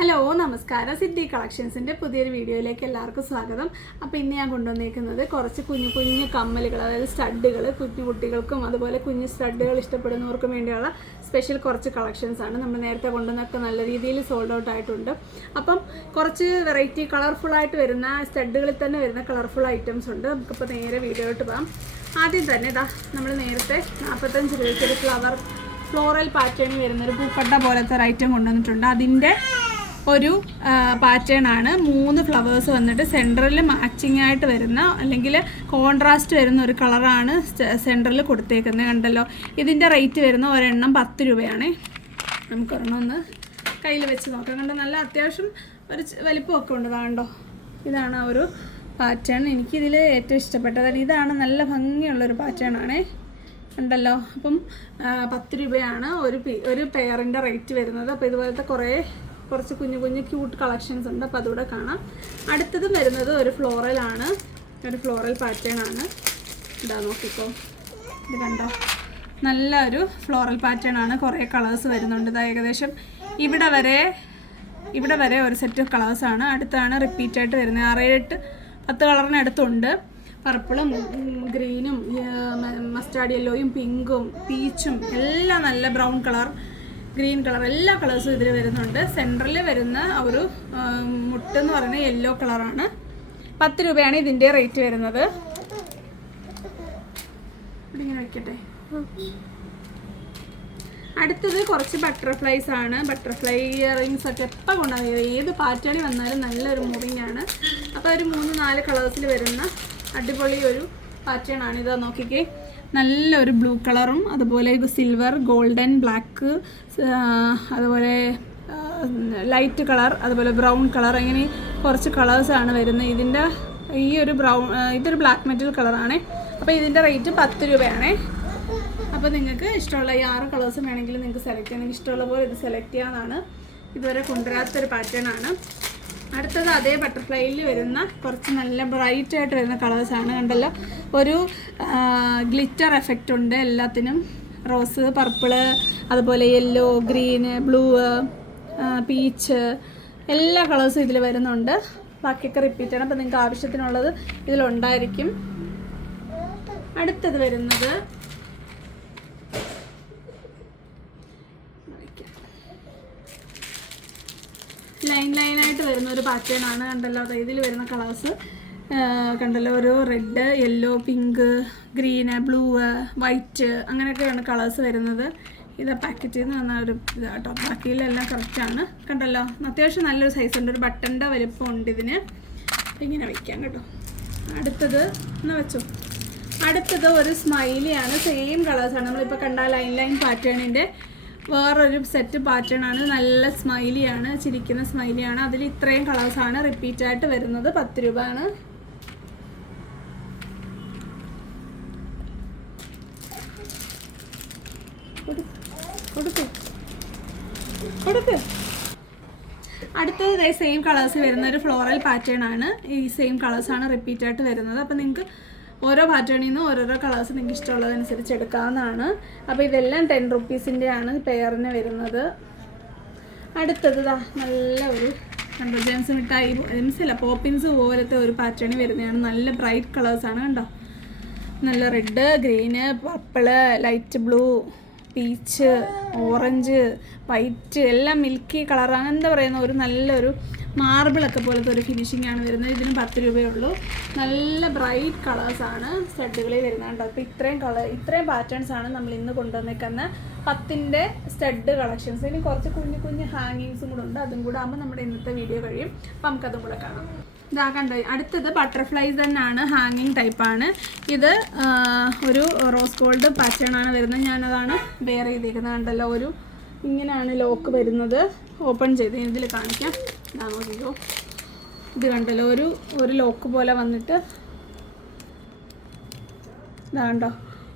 Hello നമസ്കാരം. സിദ്ധി കളക്ഷൻസിൻ്റെ പുതിയൊരു വീഡിയോയിലേക്ക് എല്ലാവർക്കും സ്വാഗതം. അപ്പോൾ ഇന്ന് ഞാൻ കൊണ്ടുവന്നിരിക്കുന്നത് കുറച്ച് കുഞ്ഞു കുഞ്ഞു കമ്മലുകൾ, അതായത് സ്റ്റഡുകൾ, കുഞ്ഞു കുട്ടികൾക്കും അതുപോലെ കുഞ്ഞു സ്റ്റഡുകൾ ഇഷ്ടപ്പെടുന്നവർക്കും വേണ്ടിയുള്ള സ്പെഷ്യൽ കുറച്ച് കളക്ഷൻസാണ്. നമ്മൾ നേരത്തെ കൊണ്ടുവന്നൊക്കെ നല്ല രീതിയിൽ സോൾഡ് ഔട്ട് ആയിട്ടുണ്ട്. അപ്പം കുറച്ച് വെറൈറ്റി കളർഫുള്ളായിട്ട് വരുന്ന സ്റ്റഡുകളിൽ തന്നെ വരുന്ന കളർഫുൾ ഐറ്റംസ് ഉണ്ട്. നമുക്കിപ്പോൾ നേരെ വീഡിയോയിലോട്ട് പോകാം. ആദ്യം തന്നെ ഇതാ നമ്മൾ നേരത്തെ 45 രൂപയ്ക്കൊരു ഫ്ലോറൽ പാറ്റേണിൽ വരുന്നൊരു പൂക്കട്ട പോലത്തെ ഒരു ഐറ്റം കൊണ്ടുവന്നിട്ടുണ്ട്. അതിൻ്റെ ഒരു പാറ്റേൺ ആണ്. 3 ഫ്ലവേഴ്സ് വന്നിട്ട് സെൻറ്ററിൽ മാച്ചിങ് ആയിട്ട് വരുന്ന അല്ലെങ്കിൽ കോൺട്രാസ്റ്റ് വരുന്ന ഒരു കളറാണ് സെൻറ്ററിൽ കൊടുത്തേക്കുന്നത്. കണ്ടല്ലോ, ഇതിൻ്റെ റേറ്റ് വരുന്ന ഒരെണ്ണം 10 രൂപയാണ്. നമുക്കൊരെണ്ണം ഒന്ന് കയ്യിൽ വെച്ച് നോക്കാം. കണ്ടോ, നല്ല അത്യാവശ്യം ഒരു വലിപ്പമൊക്കെ ഉണ്ട്. കണ്ടോ, ഇതാണ് ആ ഒരു പാറ്റേൺ. എനിക്കിതിൽ ഏറ്റവും ഇഷ്ടപ്പെട്ടത് ഇതാണ്. നല്ല ഭംഗിയുള്ളൊരു പാറ്റേൺ ആണേ. ഉണ്ടല്ലോ, അപ്പം 10 രൂപയാണ് ഒരു പെയറിൻ്റെ റേറ്റ് വരുന്നത്. അപ്പോൾ ഇതുപോലത്തെ കുറച്ച് കുഞ്ഞു കുഞ്ഞു ക്യൂട്ട് കളക്ഷൻസ് ഉണ്ട്. അപ്പോൾ അതുകൂടെ കാണാം. അടുത്തതും വരുന്നത് ഒരു ഫ്ലോറലാണ്, ഒരു ഫ്ലോറൽ പാറ്റേൺ ആണ്. ഇതാ നോക്കിക്കോ, ഇത് കണ്ടോ, നല്ല ഒരു ഫ്ലോറൽ പാറ്റേൺ ആണ്. കുറേ കളേഴ്സ് വരുന്നുണ്ട്. ഇതാ ഏകദേശം ഇവിടെ വരെ ഒരു സെറ്റ് കളേഴ്സാണ്. അടുത്താണ് റിപ്പീറ്റായിട്ട് വരുന്നത്. 6-8-10 കളറിനടുത്തുണ്ട്. പർപ്പിളും ഗ്രീനും മസ്റ്റാർഡ് യെല്ലോയും പിങ്കും പീച്ചും എല്ലാം, നല്ല ബ്രൗൺ കളർ, ഗ്രീൻ കളർ, എല്ലാ കളേഴ്സും ഇതിൽ വരുന്നുണ്ട്. സെൻറ്ററിൽ വരുന്ന ഒരു മുട്ടെന്ന് പറയുന്നത് യെല്ലോ കളറാണ്. 10 രൂപയാണ് ഇതിൻ്റെ റേറ്റ് വരുന്നത്. ഇങ്ങനെ വയ്ക്കട്ടെ. അടുത്തത് കുറച്ച് ബട്ടർഫ്ലൈസ് ആണ്. ബട്ടർഫ്ലൈ ഇയറിങ്സ് ഒക്കെ എപ്പോൾ കൊണ്ടുപോകുന്നത്, ഏത് പാറ്റേണിൽ വന്നാലും നല്ലൊരു മൂവിങ് ആണ്. അപ്പോൾ ഒരു 3-4 കളേഴ്സിൽ വരുന്ന അടിപൊളി ഒരു പാറ്റേൺ ആണ്. ഇതാ നോക്കിക്കേ, നല്ലൊരു ബ്ലൂ കളറും അതുപോലെ ഇത് സിൽവർ, ഗോൾഡൻ, ബ്ലാക്ക്, അതുപോലെ ലൈറ്റ് കളർ, അതുപോലെ ബ്രൗൺ കളർ, അങ്ങനെ കുറച്ച് കളേഴ്സാണ് വരുന്നത്. ഇതിൻ്റെ ഈ ഒരു ഇതൊരു ബ്ലാക്ക് മെറ്റൽ കളറാണ്. അപ്പോൾ ഇതിൻ്റെ റേറ്റ് 10 രൂപയാണ്. അപ്പോൾ നിങ്ങൾക്ക് ഇഷ്ടമുള്ള ഈ 6 കളേഴ്സും വേണമെങ്കിൽ നിങ്ങൾക്ക് സെലക്ട് ചെയ്യാം. നിങ്ങൾക്ക് ഇഷ്ടമുള്ള പോലെ ഇത് സെലക്ട് ചെയ്യാവുന്നതാണ്. ഇതുവരെ കൊണ്ടുവരാത്തൊരു പാറ്റേൺ ആണ്. അടുത്തത് അതേ ബട്ടർഫ്ലൈയിൽ വരുന്ന കുറച്ച് നല്ല ബ്രൈറ്റ് ആയിട്ട് വരുന്ന കളേഴ്സാണ്. കണ്ടല്ലോ, ഒരു ഗ്ലിറ്റർ എഫക്റ്റ് ഉണ്ട് എല്ലാത്തിനും. റോസ്, പർപ്പിള്, അതുപോലെ യെല്ലോ, ഗ്രീന്, ബ്ലൂ, പീച്ച്, എല്ലാ കളേഴ്സും ഇതിൽ വരുന്നുണ്ട്. ബാക്കിയൊക്കെ റിപ്പീറ്റ് ആണ്. അപ്പോൾ നിങ്ങൾക്ക് ആവശ്യത്തിനുള്ളത് ഇതിലുണ്ടായിരിക്കും. അടുത്തത് വരുന്നത് ലൈനായിട്ട് വരുന്ന ഒരു പാറ്റേൺ ആണ്. കണ്ടല്ലോ, ഇതിൽ വരുന്ന കളേഴ്സ് കണ്ടല്ലോ, ഒരു red, yellow, pink, green, blue, white, അങ്ങനെയൊക്കെയാണ് കളേഴ്സ് വരുന്നത്. ഇത് പാക്കറ്റിൽ നിന്ന് വന്ന ഒരു ഇതാട്ടോ. ബാക്കിയിലെല്ലാം കറക്റ്റാണ്. കണ്ടല്ലോ, അത്യാവശ്യം നല്ലൊരു സൈസ് ഉണ്ട്. ഒരു ബട്ടൻ്റെ വലിപ്പം ഉണ്ട് ഇതിന്. ഇങ്ങനെ വയ്ക്കാം കേട്ടോ. അടുത്തത് എന്നാ വെച്ചോ. അടുത്തത് ഒരു സ്മൈലിയാണ്. സെയിം കളേഴ്സാണ്. നമ്മളിപ്പോൾ കണ്ട ലൈൻ പാറ്റേണിൻ്റെ വേറൊരു സെറ്റ് പാറ്റേൺ ആണ്. നല്ല സ്മൈലിയാണ്, ചിരിക്കുന്ന സ്മൈലിയാണ്. അതിൽ ഇത്രയും കളേഴ്സാണ് റിപ്പീറ്റായിട്ട് വരുന്നത്. 10 രൂപ ആണ്. അടുത്തത് സെയിം കളേഴ്സ് വരുന്ന ഒരു ഫ്ലോറൽ പാറ്റേൺ ആണ്. ഈ സെയിം കളേഴ്സാണ് റിപ്പീറ്റായിട്ട് വരുന്നത്. അപ്പോൾ നിങ്ങൾക്ക് ഓരോ പാറ്റേണിൽ നിന്ന് ഓരോരോ കളേഴ്സ് നിങ്ങൾക്ക് ഇഷ്ടമുള്ളതനുസരിച്ച് എടുക്കാവുന്നതാണ്. അപ്പോൾ ഇതെല്ലാം 10 റുപ്പീസിൻ്റെ ആണ് പെയറിന് വരുന്നത്. അടുത്തത് നല്ല ഒരു കണ്ടോ, ജെംസ് മിഠായി, ജെംസില്ല, പോപ്പിൻസ് പോലത്തെ ഒരു പാറ്റേണിൽ വരുന്നതാണ്. നല്ല ബ്രൈറ്റ് കളേഴ്സാണ്. കണ്ടോ, നല്ല red, green, purple, light blue, peach, orange, white, എല്ലാം മിൽക്കി കളർ, അങ്ങനത്തെ പറയുന്ന ഒരു നല്ലൊരു മാർബിളൊക്കെ പോലത്തെ ഒരു ഫിനിഷിംഗ് ആണ് വരുന്നത്. ഇതിന് 10 രൂപയേ ഉള്ളൂ. നല്ല ബ്രൈറ്റ് കളേഴ്സാണ് സ്റ്റഡുകളിൽ വരുന്നത്. കേട്ടോ, അപ്പോൾ ഇത്രയും പാറ്റേൺസ് ആണ് നമ്മൾ ഇന്ന് കൊണ്ടുവന്നേക്കുന്ന 10ൻ്റെ സ്റ്റഡ് കളക്ഷൻസ്. ഇനി കുറച്ച് കുഞ്ഞു കുഞ്ഞു ഹാങ്ങിങ്സും കൂടെ ഉണ്ട്. അതും കൂടെ ആകുമ്പോൾ നമ്മുടെ ഇന്നത്തെ വീഡിയോ കഴിയും. അപ്പോൾ നമുക്കതും കൂടെ കാണാം. ഇതാ കണ്ടോ, അടുത്തത് ബട്ടർഫ്ലൈസ് തന്നെയാണ്. ഹാങ്ങിങ് ടൈപ്പാണ്. ഇത് ഒരു റോസ് ഗോൾഡ് പാറ്റേൺ ആണ് വരുന്നത്. ഞാനതാണ് വെയർ ചെയ്തേക്കുന്നത്. കണ്ടല്ലോ, ഒരു ഇങ്ങനെയാണ് ലോക്ക് വരുന്നത്. ഓപ്പൺ ചെയ്ത് ഇതിൽ കാണിക്കാം. നോക്കിക്കോ, ഇത് കണ്ടല്ലോ, ഒരു ലോക്ക് പോലെ വന്നിട്ട് ഇതാണ്ടോ,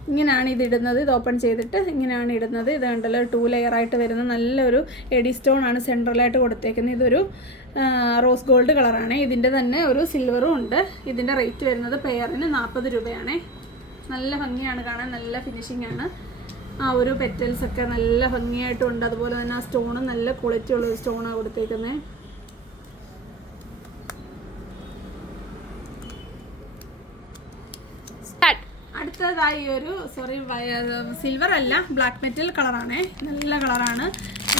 ഇങ്ങനെയാണ് ഇതിടുന്നത്. ഇത് ഓപ്പൺ ചെയ്തിട്ട് ഇങ്ങനെയാണ് ഇടുന്നത്. ഇത് കണ്ടല്ലോ, 2 ലെയറായിട്ട് വരുന്ന നല്ലൊരു എഡി സ്റ്റോൺ ആണ് സെൻട്രലായിട്ട് കൊടുത്തേക്കുന്നത്. ഇതൊരു റോസ് ഗോൾഡ് കളറാണ്. ഇതിൻ്റെ തന്നെ ഒരു സിൽവറും ഉണ്ട്. ഇതിൻ്റെ റേറ്റ് വരുന്നത് പെയറിന് 40 രൂപയാണ്. നല്ല ഭംഗിയാണ് കാണാൻ, നല്ല ഫിനിഷിംഗ് ആണ്. ആ ഒരു പെറ്റൽസൊക്കെ നല്ല ഭംഗിയായിട്ടുണ്ട്. അതുപോലെ തന്നെ ആ സ്റ്റോണും നല്ല ക്വാളിറ്റി ഉള്ളൊരു സ്റ്റോണാണ് കൊടുത്തേക്കുന്നത്. അടുത്തതായി ഒരു സിൽവർ അല്ല, ബ്ലാക്ക് മെറ്റൽ കളറാണേ. നല്ല കളറാണ്,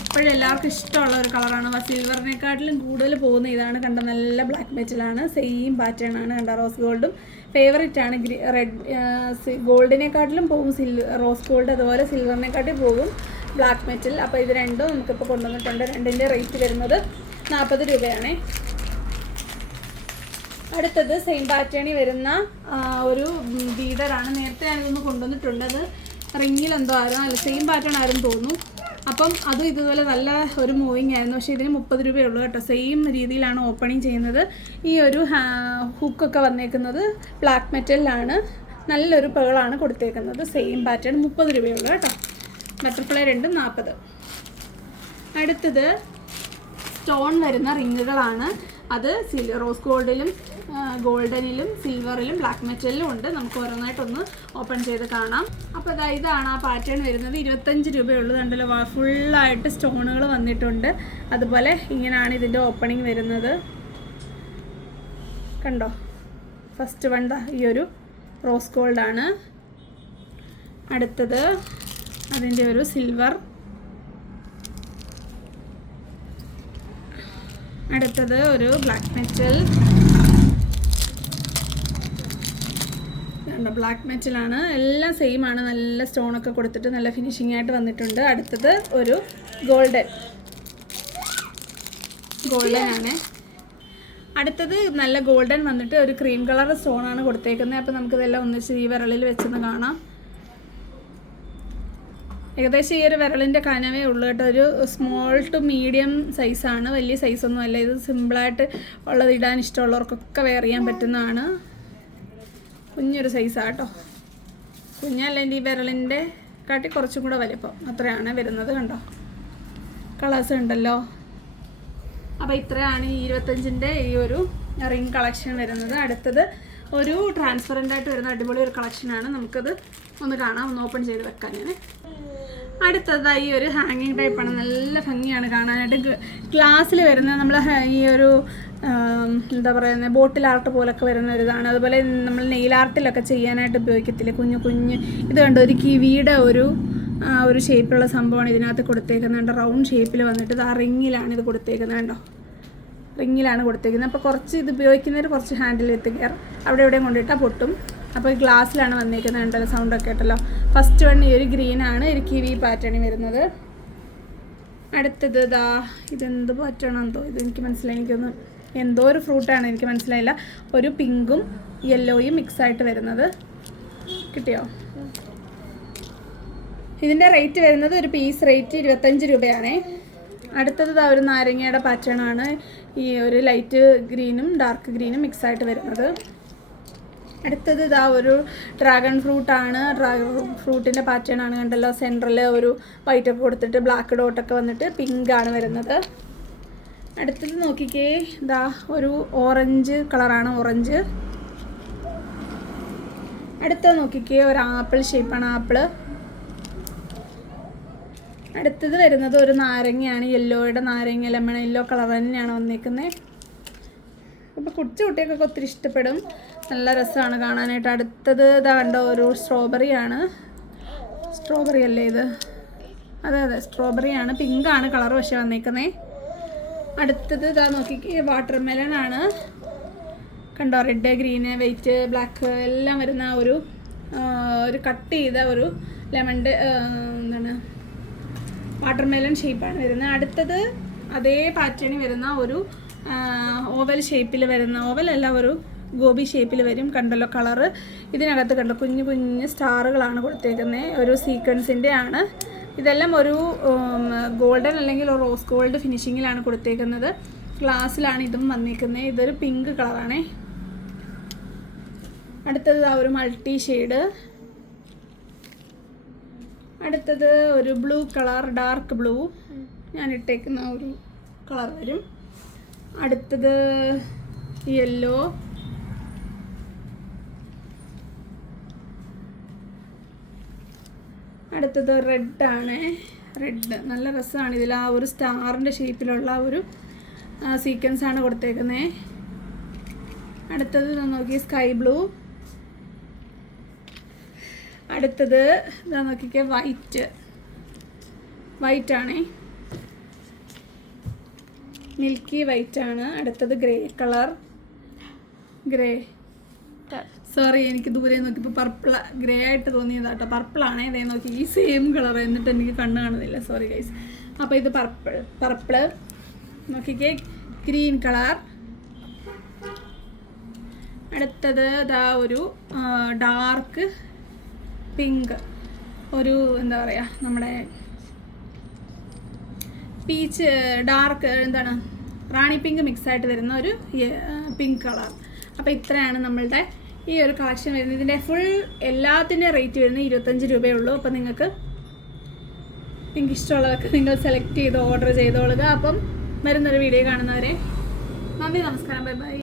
എപ്പോഴും എല്ലാവർക്കും ഇഷ്ടമുള്ള ഒരു കളറാണ്. സിൽവറിനെക്കാട്ടിലും കൂടുതൽ പോകുന്ന ഇതാണ്. കണ്ട, നല്ല ബ്ലാക്ക് മെറ്റലാണ്, സെയിം പാറ്റേൺ ആണ്. കണ്ട, റോസ് ഗോൾഡും ഫേവറേറ്റ് ആണ്. റെഡ് ഗോൾഡിനെക്കാട്ടിലും പോകും റോസ് ഗോൾഡ്, അതുപോലെ സിൽവറിനെക്കാട്ടിലും പോകും ബ്ലാക്ക് മെറ്റൽ. അപ്പോൾ ഇത് രണ്ടും നമുക്കിപ്പോൾ കൊണ്ടുവന്നിട്ടുണ്ട്. രണ്ടിൻ്റെ റേറ്റ് വരുന്നത് 40 രൂപയാണേ. അടുത്തത് സെയിം പാറ്റേണിൽ വരുന്ന ഒരു ബീഡറാണ്. നേരത്തെ ഞാനിതൊന്ന് കൊണ്ടുവന്നിട്ടുണ്ട്. അത് റിങ്ങിലെന്തോ ആയിരുന്നു, അല്ല സെയിം പാറ്റേൺ ആയിരുന്നു തോന്നുന്നു. അപ്പം അതും ഇതുപോലെ നല്ല ഒരു മൂവിങ് ആയിരുന്നു. പക്ഷേ ഇതിന് 30 രൂപയുള്ളൂ കേട്ടോ. സെയിം രീതിയിലാണ് ഓപ്പണിങ് ചെയ്യുന്നത്. ഈ ഒരു ഹുക്കൊക്കെ വന്നേക്കുന്നത് ബ്ലാക്ക് മെറ്റലിലാണ്. നല്ലൊരു പേളാണ് കൊടുത്തേക്കുന്നത്. സെയിം പാറ്റേൺ 30 രൂപയുള്ളൂ കേട്ടോ. ബട്ടർഫ്ലൈ രണ്ടും 40. അടുത്തത് സ്റ്റോൺ വരുന്ന റിങ്ങുകളാണ്. അത് റോസ് ഗോൾഡിലും ഗോൾഡനിലും സിൽവറിലും ബ്ലാക്ക് മെറ്റലിലും ഉണ്ട്. നമുക്ക് ഓരോന്നായിട്ടൊന്ന് ഓപ്പൺ ചെയ്ത് കാണാം. അപ്പോൾ ഇതാണ് ആ പാറ്റേൺ വരുന്നത്. 25 രൂപയുള്ളൂ. കണ്ടല്ലോ, ഫുള്ളായിട്ട് സ്റ്റോണുകൾ വന്നിട്ടുണ്ട്. അതുപോലെ ഇങ്ങനെയാണ് ഇതിൻ്റെ ഓപ്പണിങ് വരുന്നത്. കണ്ടോ, ഫസ്റ്റ് വൺ ഈ ഒരു റോസ് ഗോൾഡാണ്. അടുത്തത് അതിൻ്റെ ഒരു സിൽവർ. അടുത്തത് ഒരു ബ്ലാക്ക് മെറ്റൽ. ബ്ലാക്ക് മെറ്റലാണ്. എല്ലാം സെയിം ആണ്. നല്ല സ്റ്റോണൊക്കെ കൊടുത്തിട്ട് നല്ല ഫിനിഷിംഗ് ആയിട്ട് വന്നിട്ടുണ്ട്. അടുത്തത് ഒരു ഗോൾഡൻ ആണ്. അടുത്തത് നല്ല ഗോൾഡൻ വന്നിട്ട് ഒരു ക്രീം കളർ സ്റ്റോണാണ് കൊടുത്തേക്കുന്നത്. അപ്പോൾ നമുക്കിതെല്ലാം ഒന്നിച്ച് ഈ വിരലിൽ വെച്ചൊന്ന് കാണാം. ഏകദേശം ഈ ഒരു വിരലിൻ്റെ കനവേ ഉള്ളൂ കേട്ടോ. ഒരു സ്മോൾ ടു മീഡിയം സൈസാണ്, വലിയ സൈസൊന്നും അല്ല. ഇത് സിമ്പിളായിട്ട് ഉള്ളത് ഇടാൻ ഇഷ്ടമുള്ളവർക്കൊക്കെ വെയർ ചെയ്യാൻ പറ്റുന്നതാണ്. കുഞ്ഞൊരു സൈസാണ് കേട്ടോ. കുഞ്ഞല്ല, എൻ്റെ ഈ വിരലിൻ്റെ കാട്ടി കുറച്ചും കൂടെ വലിപ്പം അത്രയാണ് വരുന്നത്. കണ്ടോ, കളേഴ്സ് ഉണ്ടല്ലോ. അപ്പോൾ ഇത്രയാണ് ഈ 25ൻ്റെ ഈ ഒരു റിംഗ് കളക്ഷൻ വരുന്നത്. അടുത്തത് ഒരു ട്രാൻസ്പെറൻ്റ് ആയിട്ട് വരുന്ന അടിപൊളി ഒരു കളക്ഷനാണ്. നമുക്കത് ഒന്ന് കാണാം, ഒന്ന് ഓപ്പൺ ചെയ്ത് വെക്കാൻ ഞാൻ. അടുത്തതായി ഒരു ഹാങ്ങിങ് ടൈപ്പാണ്. നല്ല ഭംഗിയാണ് കാണാനായിട്ട്. ഗ്ലാസ്സിൽ വരുന്ന നമ്മൾ ഈ ഒരു എന്താ പറയുന്നത്, ബോട്ടിൽ ആർട്ട് പോലൊക്കെ വരുന്ന ഒരു ഇതാണ്. അതുപോലെ നമ്മൾ നെയിൽ ആർട്ടിലൊക്കെ ചെയ്യാനായിട്ട് ഉപയോഗിക്കത്തില്ലേ, കുഞ്ഞു കുഞ്ഞ്. ഇത് കണ്ടോ, ഒരു കിവിയുടെ ഒരു ഷേപ്പിലുള്ള സംഭവമാണ് ഇതിനകത്ത് കൊടുത്തേക്കുന്നത്. റൗണ്ട് ഷേപ്പിൽ വന്നിട്ട് ഇത് ആ റിങ്ങിലാണ് ഇത് കൊടുത്തേക്കുന്നത്. കണ്ടോ, റിങ്ങിലാണ് കൊടുത്തേക്കുന്നത്. അപ്പോൾ കുറച്ച് ഇത് ഉപയോഗിക്കുന്നവർ കുറച്ച് ഹാൻഡിൽ എത്തിക്കാറ് അവിടെ എവിടെയും കൊണ്ടിട്ടാൽ പൊട്ടും. അപ്പോൾ ഈ ഗ്ലാസ്സിലാണ് വന്നേക്കുന്നത്. കണ്ടല്ലോ, സൗണ്ടൊക്കെ കേട്ടല്ലോ. ഫസ്റ്റ് വൺ ഈ ഒരു ഗ്രീനാണ്, ഒരു കിവി പാറ്റേണിൽ വരുന്നത്. അടുത്തത് ഇതെന്ത് പാറ്റേൺ എന്തോ, ഇതെനിക്ക് മനസ്സിലായി. എനിക്കൊന്ന് എന്തോ ഒരു ഫ്രൂട്ടാണ്, എനിക്ക് മനസ്സിലായില്ല. ഒരു പിങ്കും യെല്ലോയും മിക്സായിട്ട് വരുന്നത്. കിട്ടിയോ? ഇതിൻ്റെ റേറ്റ് വരുന്നത് ഒരു പീസ് റേറ്റ് 25 രൂപയാണേ. അടുത്തത് ഒരു നാരങ്ങയുടെ പാറ്റേൺ ആണ്. ഈ ഒരു ലൈറ്റ് ഗ്രീനും ഡാർക്ക് ഗ്രീനും മിക്സായിട്ട് വരുന്നത്. അടുത്തത് ഒരു ഡ്രാഗൺ ഫ്രൂട്ടാണ്. ഡ്രാഗൺ ഫ്രൂട്ടിൻ്റെ പാറ്റേൺ ആണ്. കണ്ടല്ലോ, സെൻറ്ററിൽ ഒരു വൈറ്റൊക്കെ കൊടുത്തിട്ട് ബ്ലാക്ക് ഡോട്ടൊക്കെ വന്നിട്ട് പിങ്കാണ് വരുന്നത്. അടുത്തത് നോക്കിക്കേ, ഒരു ഓറഞ്ച് കളറാണ്, ഓറഞ്ച്. അടുത്തത് നോക്കിക്കേ, ഒരു ആപ്പിൾ ഷേപ്പാണ്, ആപ്പിള്. അടുത്തത് വരുന്നത് ഒരു നാരങ്ങയാണ്, യെല്ലോയുടെ നാരങ്ങ, ലെമൺ യെല്ലോ കളർ തന്നെയാണ് വന്നിരിക്കുന്നത്. അപ്പോൾ കുട്ടികൾക്കൊക്കെ ഒത്തിരി ഇഷ്ടപ്പെടും, നല്ല രസമാണ് കാണാനായിട്ട്. അടുത്തത് കണ്ടോ, ഒരു സ്ട്രോബെറി ആണ്. സ്ട്രോബെറി അല്ലേ ഇത്? അതെ സ്ട്രോബെറിയാണ്. പിങ്കാണ് കളർ പക്ഷേ വന്നേക്കുന്നത്. അടുത്തത് നോക്കിക്ക്, വാട്ടർ മെലൺ ആണ്. കണ്ടോ, റെഡ് ഗ്രീന് വൈറ്റ് ബ്ലാക്ക് എല്ലാം വരുന്ന ഒരു കട്ട് ചെയ്ത ഒരു ലെമണിൻ്റെ എന്താണ് വാട്ടർ മെലൺ ഷേപ്പാണ് വരുന്നത്. അടുത്തത് അതേ പാറ്റേണിൽ വരുന്ന ഒരു ഓവൽ ഷേപ്പിൽ വരുന്ന, ഓവലല്ല, ഒരു ഗോബി ഷേപ്പിൽ വരും. കണ്ടല്ലോ കളറ്. ഇതിനകത്ത് കണ്ടോ, കുഞ്ഞു കുഞ്ഞു സ്റ്റാറുകളാണ് കൊടുത്തേക്കുന്നത്. ഒരു സീക്വൻസിൻ്റെ ആണ്. ഇതെല്ലാം ഒരു ഗോൾഡൻ അല്ലെങ്കിൽ ഒരു റോസ് ഗോൾഡ് ഫിനിഷിങ്ങിലാണ് കൊടുത്തേക്കുന്നത്. ഗ്ലാസ്സിലാണ് ഇതും വന്നിരിക്കുന്നത്. ഇതൊരു പിങ്ക് കളറാണേ. അടുത്തത് ഒരു മൾട്ടി ഷെയ്ഡ്. അടുത്തത് ഒരു ബ്ലൂ കളർ, ഡാർക്ക് ബ്ലൂ ഞാൻ ഇട്ടേക്കുന്ന ഒരു കളർ വരും. അടുത്തത് യെല്ലോ. അടുത്തത് റെഡാണ്. റെഡ് നല്ല രസമാണ്. ഇതിൽ ആ ഒരു സ്റ്റാറിൻ്റെ ഷേപ്പിലുള്ള ഒരു സീക്വൻസാണ് കൊടുത്തേക്കുന്നത്. അടുത്തത് നോക്കി സ്കൈ ബ്ലൂ. അടുത്തത് ഇതാ നോക്കിക്കേ, വൈറ്റാണ്, മിൽക്കി വൈറ്റാണ്. അടുത്തത് ഗ്രേ കളർ. സോറി, എനിക്ക് ദൂരെ നോക്കിയപ്പോൾ ഗ്രേ ആയിട്ട് തോന്നിയതാട്ടോ. പർപ്പിളാണ്. ഇതേ നോക്കി, ഈ സെയിം കളർ, എന്നിട്ട് എനിക്ക് കണ്ണ് കാണുന്നില്ല, സോറി ഗൈസ്. അപ്പോൾ ഇത് പർപ്പിള് നോക്കിക്കേ, ഗ്രീൻ കളർ. അടുത്തത് ഇതാ ഒരു ഡാർക്ക് പിങ്ക്, ഒരു എന്താ പറയുക, നമ്മുടെ പീച്ച് ഡാർക്ക് എന്താണ് റാണി പിങ്ക് മിക്സായിട്ട് വരുന്ന ഒരു പിങ്ക് കളർ. അപ്പോൾ ഇത്രയാണ് നമ്മളുടെ ഈ ഒരു കളക്ഷൻ വരുന്നത്. ഇതിൻ്റെ ഫുൾ എല്ലാത്തിൻ്റെ റേറ്റ് വരുന്നത് 25 രൂപയേ ഉള്ളൂ. അപ്പോൾ നിങ്ങൾക്ക് പിങ്ക് ഇഷ്ടമുള്ളതൊക്കെ നിങ്ങൾ സെലക്ട് ചെയ്ത് ഓർഡർ ചെയ്തോളുക. അപ്പം വരുന്നൊരു വീഡിയോ കാണുന്നവരെ നന്ദി, നമസ്കാരം, ബൈ ബൈ.